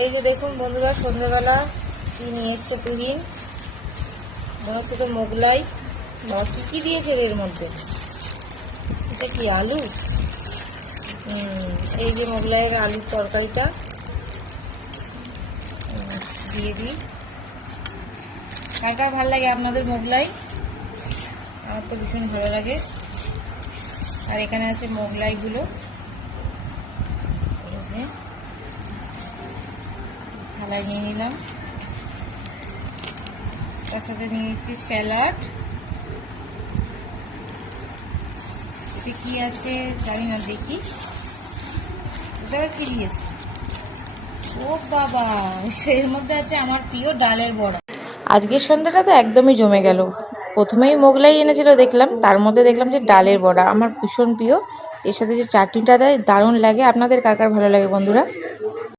এই যে দেখুন বন্ধুরা, সন্ধ্যেবেলা কি নিয়ে এসছে তুহিন। মনে হচ্ছে তো মোগলাই। বাবা কি কি দিয়েছে এর মধ্যে? এটা কি আলু? এই যে মোগলাইয়ের আলুর তরকারিটা দিয়ে দিই। কার কার ভালো লাগে আপনাদের মোগলাই? আমার তো ভীষণ ভালো লাগে। আর এখানে আছে মোগলাইগুলো, এই যে থালায় নিয়ে নিলাম। তার সাথে নিয়েছি স্যালাড। এতে কি আছে জানি না, দেখি। এটা কি দিয়েছে? ও বাবা, এর মধ্যে আছে আমার প্রিয় ডালের বড়া। আজকের সন্ধ্যাটা তো একদমই জমে গেল। প্রথমেই মোগলাই এনেছিল দেখলাম, তার মধ্যে দেখলাম যে ডালের বড়া আমার ভীষণ প্রিয়। এর সাথে যে চাটনিটা দেয় দারুণ লাগে। আপনাদের কার কার ভালো লাগে বন্ধুরা?